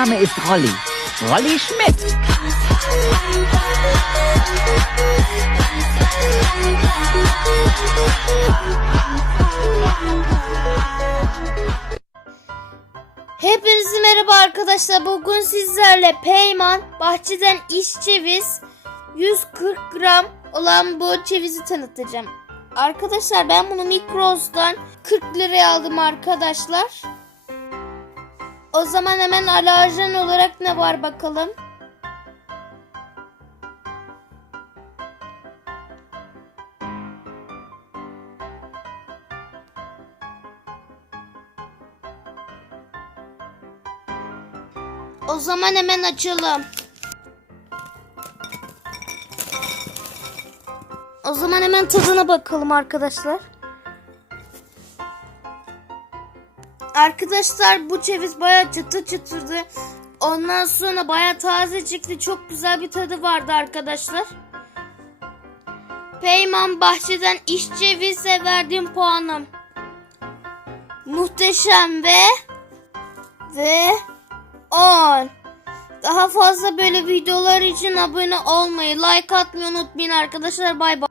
Name ist Rolli. Rolli Schmidt. Hepinize merhaba arkadaşlar. Bugün sizlerle Peyman bahçeden iş ceviz 140 gram olan bu cevizi tanıtacağım. Arkadaşlar ben bunu Mikros'tan 40 liraya aldım arkadaşlar. O zaman hemen alerjen olarak ne var bakalım. O zaman hemen açalım. O zaman hemen tadına bakalım arkadaşlar. Arkadaşlar bu ceviz baya çıtır çıtırdı. Ondan sonra baya taze çıktı. Çok güzel bir tadı vardı arkadaşlar. Peyman Bahçe'den iş cevize verdiğim puanım. Muhteşem ve ve 10. Daha fazla böyle videolar için abone olmayı, like atmayı unutmayın arkadaşlar. Bay bay.